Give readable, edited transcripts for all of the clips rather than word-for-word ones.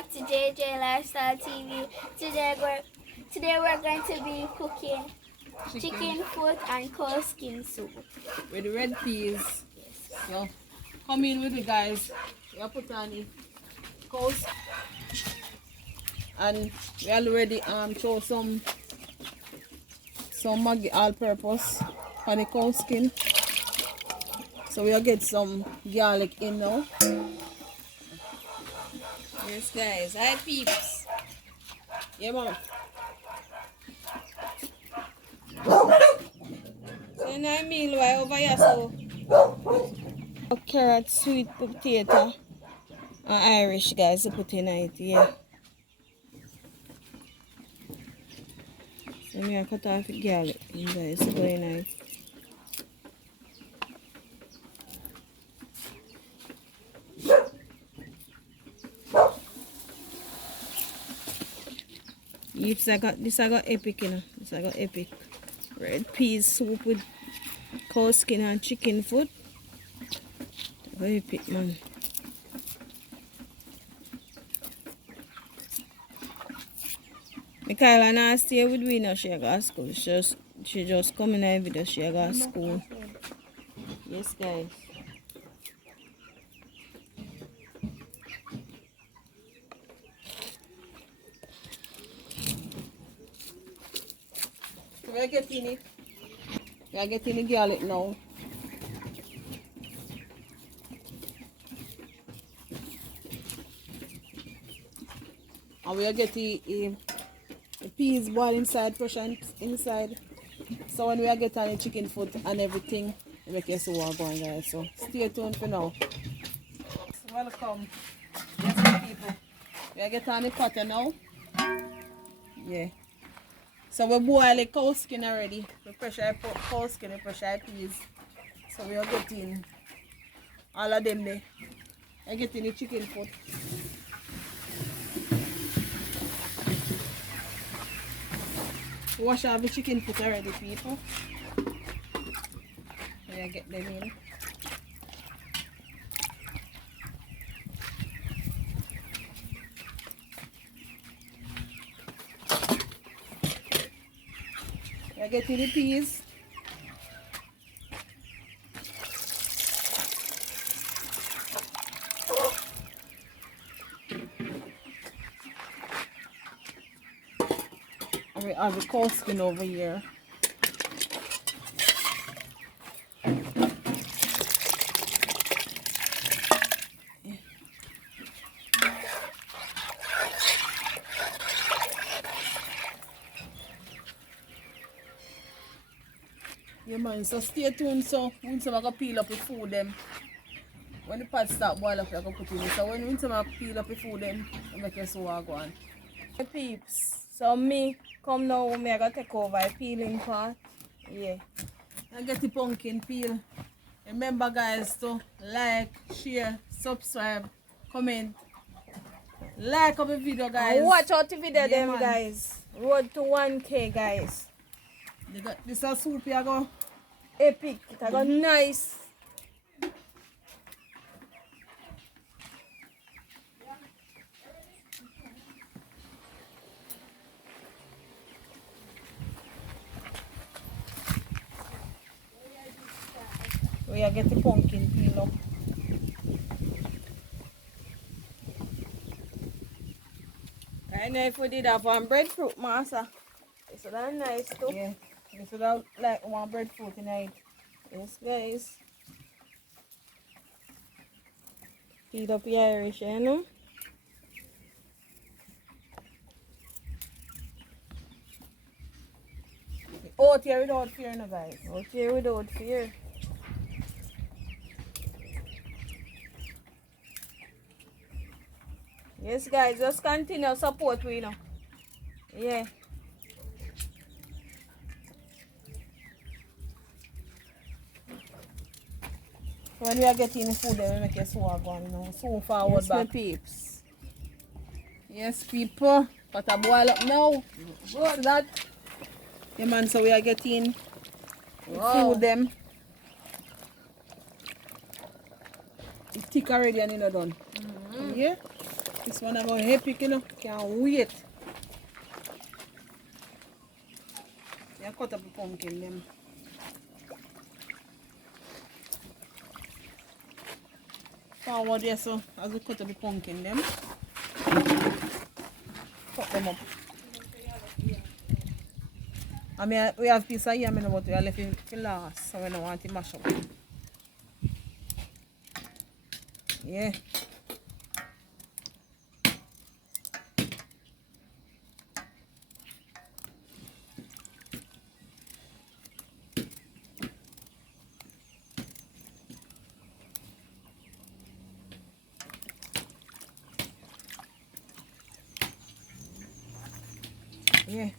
back to JJ Lifestyle TV. Today we're going to be cooking chicken foot and cold skin soup with red peas. So come in with me, guys. We put on the coast and we already throw some Maggi all-purpose on the cow skin. So we'll get some garlic in now. Yes, guys. Hi, peeps. Yeah, mama. So now meanwhile over here, so carrot, sweet potato, and Irish, guys, to put in it, yeah. So I cut off the garlic, guys, to go in it. Yes, I got epic, you know. This I got epic. Red peas soup with cow skin and chicken foot. I got epic, man. Michaela not stay with me now, she got school. She just come in every day, she got school. Yes, guys. So we are getting it. We are getting the garlic now. And we are getting the peas boiled inside, pressure inside. So when we are getting the chicken foot and everything, we make it so we're going, guys. So stay tuned for now. Welcome. Yes, people. We are getting the cutter now. Yeah. So we boil the cow skin already. We pressure cow skin, we pressure peas. So we are getting all of them there. I getting the chicken foot. Wash off the chicken foot already, people. So I get them in. I get the peas. And we have the cow skin over here. Yeah, man, so stay tuned. So once I go peel up the food them. When the pot start boil up, I go put in it. So once I peel up the food them, I make it so I go on. Hey peeps, so me come now, I gotta take over the peeling part. Yeah. I get the pumpkin peel. Remember, guys, to like, share, subscribe, comment. Like our video, guys. Watch out the video, Yeah, them man. guys. Road to 1K, guys. This is soup here go. Epic. It got nice. We are getting pumpkin peel up. Right now, if we did have one breadfruit, master. It's that nice too. Yeah. This is like one breadfruit tonight. Yes, guys. Peel up the Irish, you know? Out here without fear, no, guys. Out here without fear. Yes, guys, just continue support we, you know. Yeah. When we are getting the food, then we make it so going, you know, so forward Yes, back. my peeps. Yes, people. But I boil up now. Good, that. Yeah, man, so we are getting the food, them. It's thick already and it's not done. Yeah? This one about epic, you know. Can't wait. Yeah, cut up the pumpkin them. Forward there, so as we cut up the pumpkin them. Cut them up. I mean, we have piece of yam, but we are left it for last, so we don't want to mash up. Yeah. Yeah.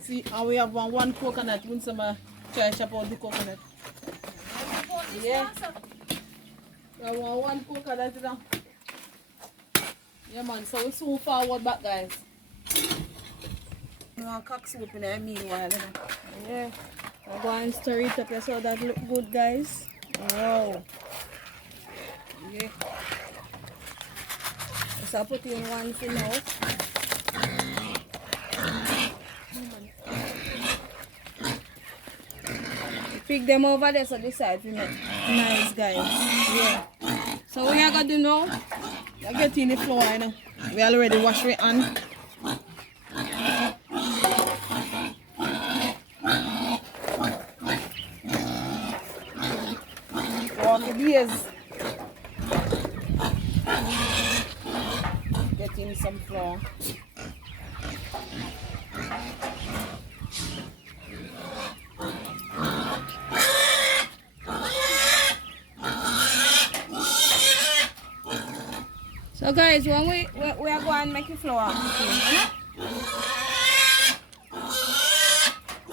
See, and we have one coconut. When some try chop out the coconut. Yeah. We have one coconut now. Yeah, man. So we soon forward back, guys. We want cock soup in the meanwhile, you know. Yeah. I'm going to stir it up. You saw that look good, guys. Wow. Yeah. So I put in one for now. Pick them over there so this side we make nice, guys. Yeah. So we are going to do now. We are getting the flour, you know. We already wash it on. Beers. Getting some flour. So guys, when we are going to make a flour.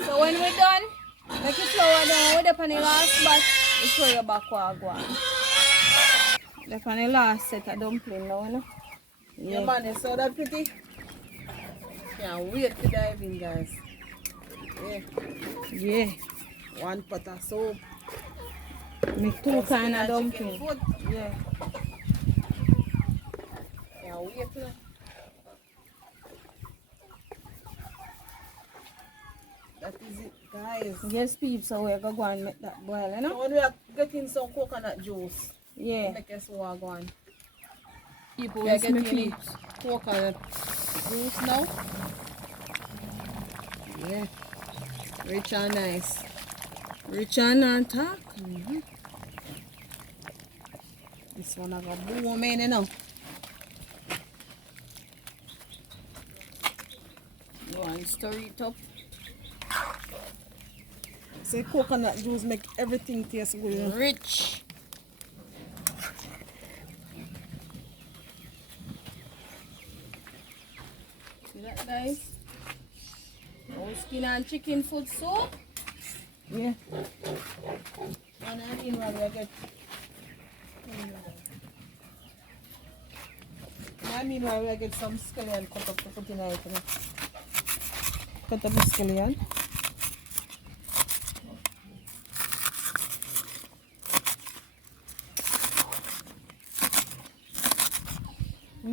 So when we're done, make a flour down with the last batch. We show you back what I go on. The last set of dumpling now, you know? Yeah, man, you saw that pretty? Can't wait to dive in, guys. Yeah. Yeah. One pot of soap. Make two kind of dumpling. Yeah. Can't wait to. That is it, guys. Yes, peeps, so we're going to go and make that boil, you know? So when we are getting some coconut juice, yeah. Make us go on. People, we are getting coconut juice now. Yeah. Rich and nice. Rich and on top. This one I got boom in, you know. Go and stir it up. Say coconut juice make everything taste good. Rich. See that, guys? No skin and chicken food soup. Yeah. And I mean what we get. I mean why we get some scallion cut up to put in it. Cut up the scallion.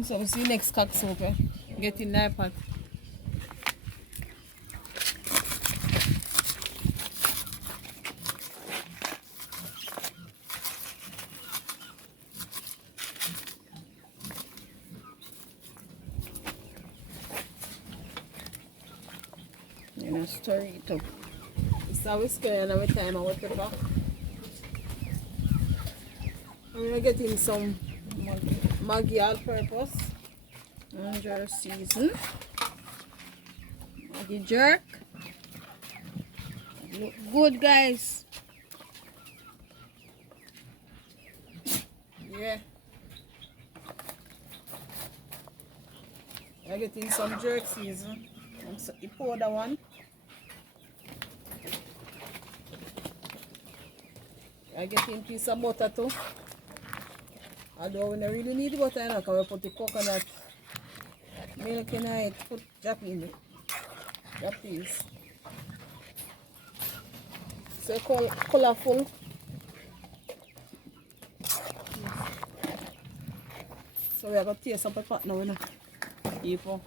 So we see next cock soup, eh? Get in that pot. You know, stir it up. So we stir and every time I want pepper. I'm getting some Maggi all purpose. Ginger season. Maggi jerk. Look good, guys. Yeah. I'm getting some jerk season. So you pour that one. I'm getting a piece of butter too. Although we don't really need butter, you know, because we put the coconut milk in it, put drop in it. That piece. So colorful. So we are going to taste up a pot now, you know. People.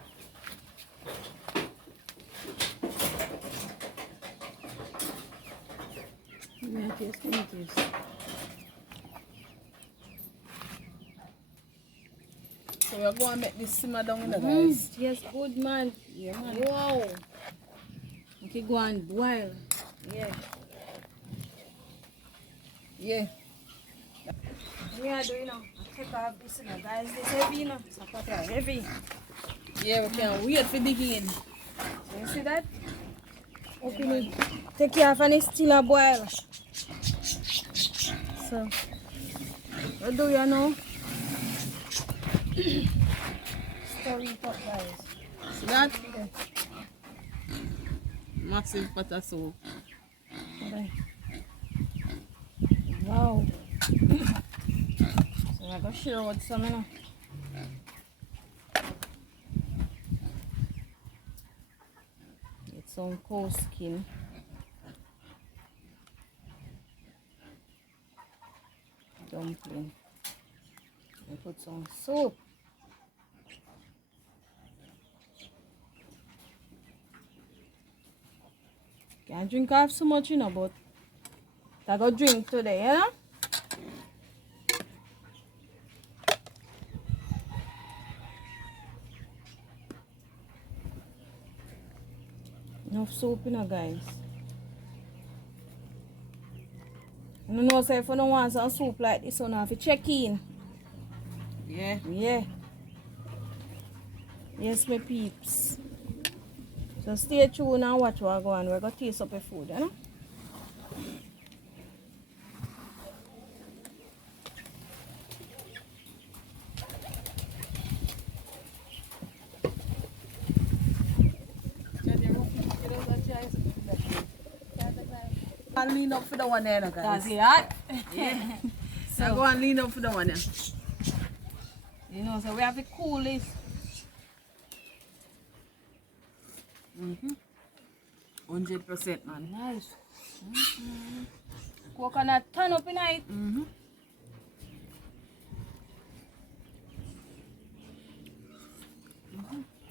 Taste. So we are going to make this simmer down, you know, guys. Yes, good man. Yeah, man. Wow. Okay, go and boil. Yeah. Yeah. We are doing now. Take off this, you know, guys. This heavy, you know. Sapata heavy. Yeah, we can't wait for digging in. So you see that? Open it. Take it off and it's still a boil. So, what do you know? Stir it up, guys. See that? Massive pot of soap. Okay. Wow. So I'm going to share with some, you know. Get some cold skin. Dumpling. And put some soup. Can't drink half so much, you know, but I got drink today, you know? Enough soap, you know, guys. I don't know, so if you don't want some soup like this, you have to check in. Yeah. Yeah. Yes, my peeps. So stay tuned and watch what go on. We're going to taste up the food, you know? And lean up for the one there, guys. That's it. Yeah. So go and lean up for the one there. You know, so we have to cool this. 100%, man. Nice. Coconut turn up in it.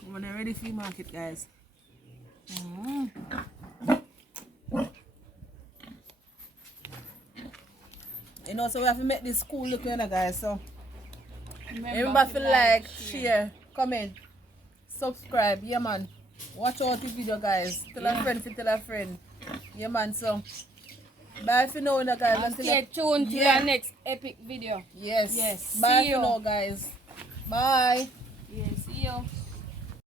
When they're ready for your market, guys. You know, so we have to make this cool look, you know, guys. So remember to like, share, comment, subscribe. Yeah, man. Watch out the video, guys. Tell a friend if you tell a friend. Yeah, man. So bye for now, guys. And stay tuned to the next epic video. Yes. Yes. Bye See for you. now, guys. Bye. Yes, see you.